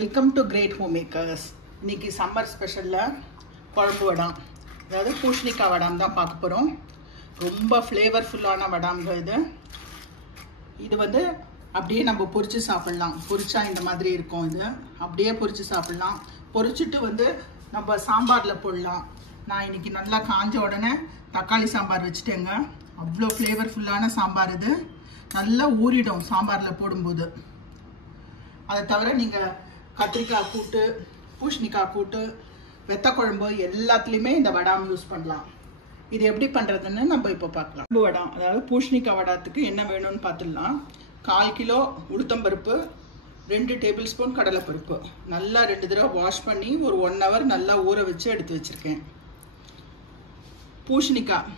Welcome to Great Home Makers. இன்னைக்கு summer ஸ்பெஷலில் குழம்பு வடாம், அதாவது பூசணிக்காய் வடாம் தான் பார்க்க போகிறோம். ரொம்ப ஃப்ளேவர்ஃபுல்லான வடாம்ங்க இது வந்து அப்படியே நம்ம பொரிச்சு சாப்பிட்லாம். பொரிச்சா இந்த மாதிரி இருக்கும். இது அப்படியே பொரிச்சு சாப்பிட்லாம். பொரிச்சுட்டு வந்து நம்ம சாம்பாரில் போடலாம். நான் இன்னைக்கு நல்லா காஞ்ச உடனே தக்காளி சாம்பார் வச்சுட்டேங்க. அவ்வளோ ஃப்ளேவர்ஃபுல்லான சாம்பார். இது நல்லா ஊறிடும் சாம்பாரில் போடும்போது. அதை தவிர நீங்கள் கத்திரிக்காய் கூட்டு, பூசணிக்காய் கூட்டு, வெத்த குழம்பு எல்லாத்துலேயுமே இந்த வடாம் யூஸ் பண்ணலாம். இது எப்படி பண்ணுறதுன்னு நம்ம இப்போ பார்க்கலாம். வடாம், அதாவது பூசணிக்காய் வடாத்துக்கு என்ன வேணும்னு பார்த்துடலாம். 1/4 கிலோ உளுத்தம்பருப்பு, 2 டேபிள் ஸ்பூன் கடலைப்பருப்பு நல்லா 2 தடவை வாஷ் பண்ணி ஒரு 1 hour நல்லா ஊற வச்சு எடுத்து வச்சுருக்கேன். பூசணிக்காய்,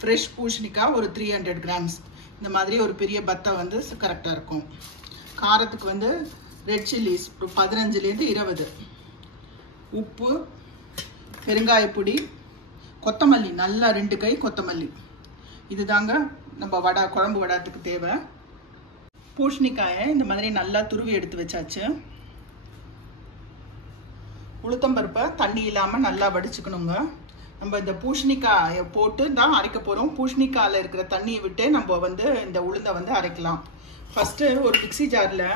ஃப்ரெஷ் பூசணிக்காய் ஒரு 300 கிராம்ஸ். இந்த மாதிரி ஒரு பெரிய பத்தை வந்து கரெக்டாக இருக்கும். காரத்துக்கு வந்து ரெட் சில்லிஸ் ஒரு 15லேருந்து 20, உப்பு, பெருங்காயப்பொடி, கொத்தமல்லி நல்லா 2 கை கொத்தமல்லி. இதுதாங்க நம்ம குழம்பு வடாத்துக்கு தேவை. பூசணிக்காயை இந்த மாதிரி நல்லா துருவி எடுத்து வச்சாச்சு. உளுத்தம்பருப்பை தண்ணி இல்லாமல் நல்லா வடிச்சுக்கணுங்க. நம்ம இந்த பூசணிக்காயை போட்டு தான் அரைக்க போகிறோம். பூசணிக்காயில் இருக்கிற தண்ணியை விட்டு நம்ம வந்து இந்த உளுந்தை வந்து அரைக்கலாம். ஃபஸ்ட்டு ஒரு மிக்சி ஜாரில்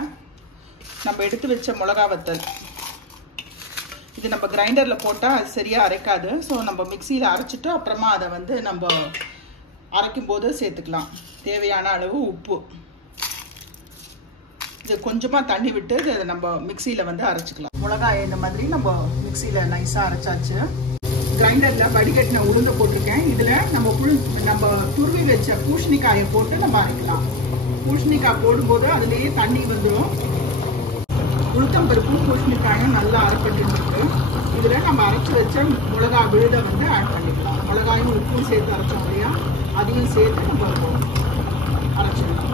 நம்ம எடுத்து வச்ச மிளகா வத்தல், இது நம்ம கிரைண்டரில் போட்டால் அது சரியாக அரைக்காது. ஸோ நம்ம மிக்சியில் அரைச்சிட்டு அப்புறமா அதை வந்து நம்ம அரைக்கும் போது சேர்த்துக்கலாம். தேவையான அளவு உப்பு, இது கொஞ்சமாக தண்ணி விட்டு இதை நம்ம மிக்சியில் வந்து அரைச்சிக்கலாம். மிளகாய் இந்த மாதிரி நம்ம மிக்சியில் நைஸாக அரைச்சாச்சு. கிரைண்டரில் வடிகட்டின உளுந்து போட்டிருக்கேன். இதில் நம்ம துருவி வச்ச பூசணிக்காயை போட்டு நம்ம அரைக்கலாம். பூசணிக்காய் போடும்போது அதுலேயே தண்ணி வந்துடும். உளுத்தம்பருப்பும் பூசணிக்காயும் நல்லா அரைப்பட்டு இருக்கு. இதில் நம்ம அரைச்சி வச்ச மிளகா விழுதை வந்து ஆட் பண்ணிக்கலாம். மிளகாயும் உப்பும் சேர்த்து அரைச்சோம் இல்லையா, அதையும் சேர்த்து நம்ம அரைச்சிடலாம்.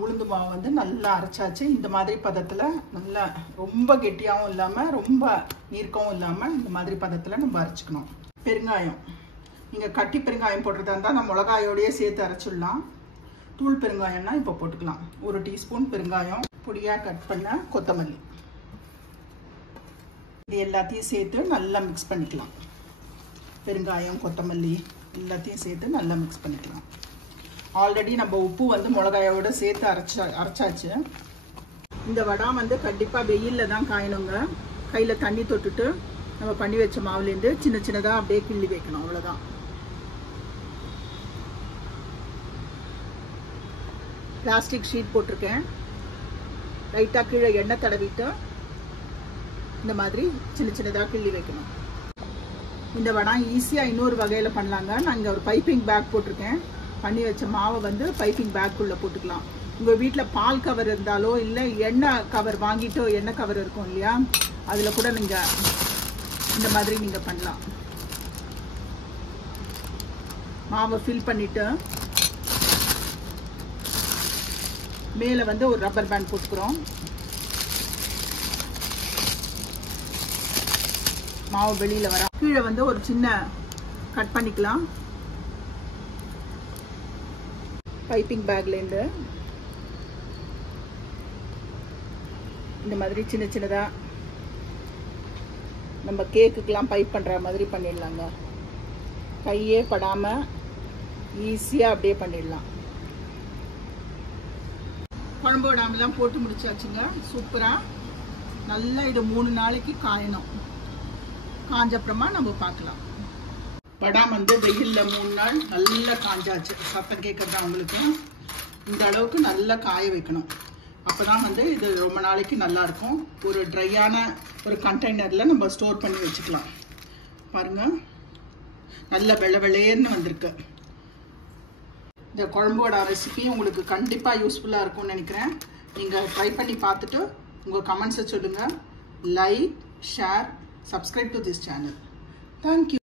உளுந்து மாவு வந்து நல்லா அரைச்சாச்சு. இந்த மாதிரி பதத்தில் நல்லா ரொம்ப கெட்டியாகவும் இல்லாமல் ரொம்ப நீர்க்கவும் இல்லாமல் இந்த மாதிரி பதத்தில் நம்ம அரைச்சிக்கணும். பெருங்காயம், நீங்கள் கட்டி பெருங்காயம் போடுறதா இருந்தால் நம்ம மிளகாயோடையே சேர்த்து அரைச்சிடலாம். தூள் பெருங்காயம்னா இப்போ போட்டுக்கலாம். 1 டீஸ்பூன் பெருங்காயம், பொடியாக கட் பண்ண கொத்தமல்லி, இது எல்லாத்தையும் சேர்த்து நல்லா மிக்ஸ் பண்ணிக்கலாம். பெருங்காயம், கொத்தமல்லி எல்லாத்தையும் சேர்த்து நல்லா மிக்ஸ் பண்ணிக்கலாம். ஆல்ரெடி நம்ம உப்பு வந்து மிளகாயோட சேர்த்து அரைச்சாச்சு. இந்த வடாம் வந்து கண்டிப்பாக வெயிலில் தான் காயணுங்க. கையில் தண்ணி தொட்டுட்டு நம்ம பண்ணி வச்ச மாவுலேருந்து சின்ன சின்னதாக அப்படியே கிள்ளி வைக்கணும், அவ்வளோதான். பிளாஸ்டிக் ஷீட் போட்டிருக்கேன். லைட்டாக கீழே எண்ணெய் தடவிட்டு இந்த மாதிரி சின்ன சின்னதாக கிள்ளி வைக்கணும். இந்த வடம் ஈஸியாக இன்னொரு வகையில் பண்ணலாங்க. நான் இங்கே ஒரு பைப்பிங் பேக் போட்டிருக்கேன். பண்ணி வச்ச மாவை வந்து பைப்பிங் பேக்குள்ளே போட்டுக்கலாம். உங்கள் வீட்டில் பால் கவர் இருந்தாலோ இல்லை எண்ணெய் கவர் வாங்கிட்டோ, எண்ணெய் கவர் இருக்கும் இல்லையா, அதில் கூட நீங்கள் இந்த மாதிரி நீங்கள் பண்ணலாம். மாவை ஃபில் பண்ணிவிட்டு மேலே வந்து ஒரு ரப்பர் பேண்ட் போட்டுக்கிறோம். மாவு வெளியில் வர கீழே வந்து ஒரு சின்ன கட் பண்ணிக்கலாம். பைப்பிங் பேக்லேருந்து இந்த மாதிரி சின்ன சின்னதாக நம்ம கேக்குக்கெலாம் பைப் பண்ணுற மாதிரி பண்ணிடலாங்க. கையே படாமல் ஈஸியாக அப்படியே பண்ணிடலாம். குழம்பு வடாமெல்லாம் போட்டு முடிச்சாச்சுங்க. சூப்பராக நல்லா இது 3 நாளைக்கு காயணும். காஞ்சப்புறமா நம்ம பார்க்கலாம். வடாம் வந்து வெயிலில் 3 நாள் நல்லா காஞ்சாச்சு. சத்தம் கேட்குறதா உங்களுக்கு? இந்த அளவுக்கு நல்லா காய வைக்கணும். அப்போ தான் வந்து இது ரொம்ப நாளைக்கு நல்லாயிருக்கும். ஒரு ட்ரையான ஒரு கண்டெய்னரில் நம்ம ஸ்டோர் பண்ணி வச்சுக்கலாம். பாருங்கள், நல்ல வெள்ளை வெள்ளையர்னு வந்திருக்கு. இந்த குழம்போட ரெசிபி உங்களுக்கு கண்டிப்பாக யூஸ்ஃபுல்லாக இருக்கும்னு நினைக்கிறேன். நீங்கள் ட்ரை பண்ணி பார்த்துட்டு உங்கள் கமெண்ட்ஸை சொல்லுங்கள். Like, share, subscribe to this channel. Thank you.